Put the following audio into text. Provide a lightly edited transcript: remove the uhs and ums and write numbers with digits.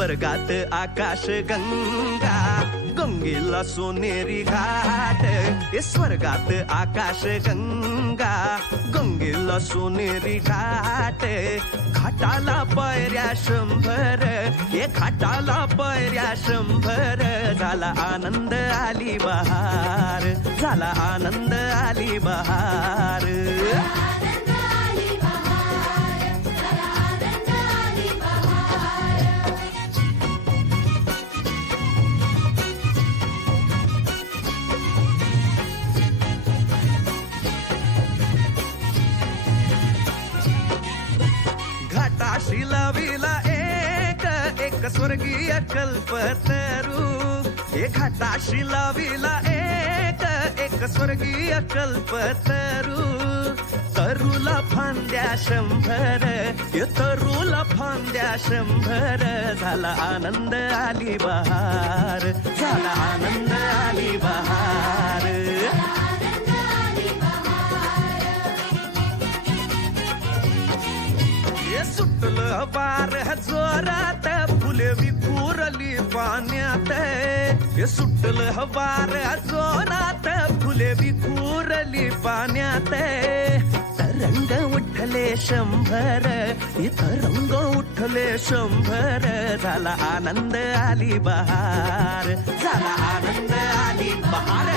स्वर्गात आकाश गंगा, गंगेला सोनेरी घाट. स्वर्गात आकाश गंगा, गंगेला सोनेरी घाट. घाटाला पायऱ्या 100, घाटाला पायऱ्या 100. झाला आनंद आली बहार, झाला आनंद आली बहार. घाटाशी लाविला एक स्वर्गीय कल्पतरू. घाटाशी लाविला एक स्वर्गीय कल्पतरू. तरुला फांद्या 100, तरुला फांद्या 100. झाला आनंद आली बहार, झाला आनंद आली बहार. सुटलं वार जोरात, फुले विखुरली पाण्यात. सुटलं वार जोरात, फुले विखुरली पाण्यात. तरंग उठले 100, तरंग उठले 100. झाला आनंद आली बहार, झाला आनंद आली बहार.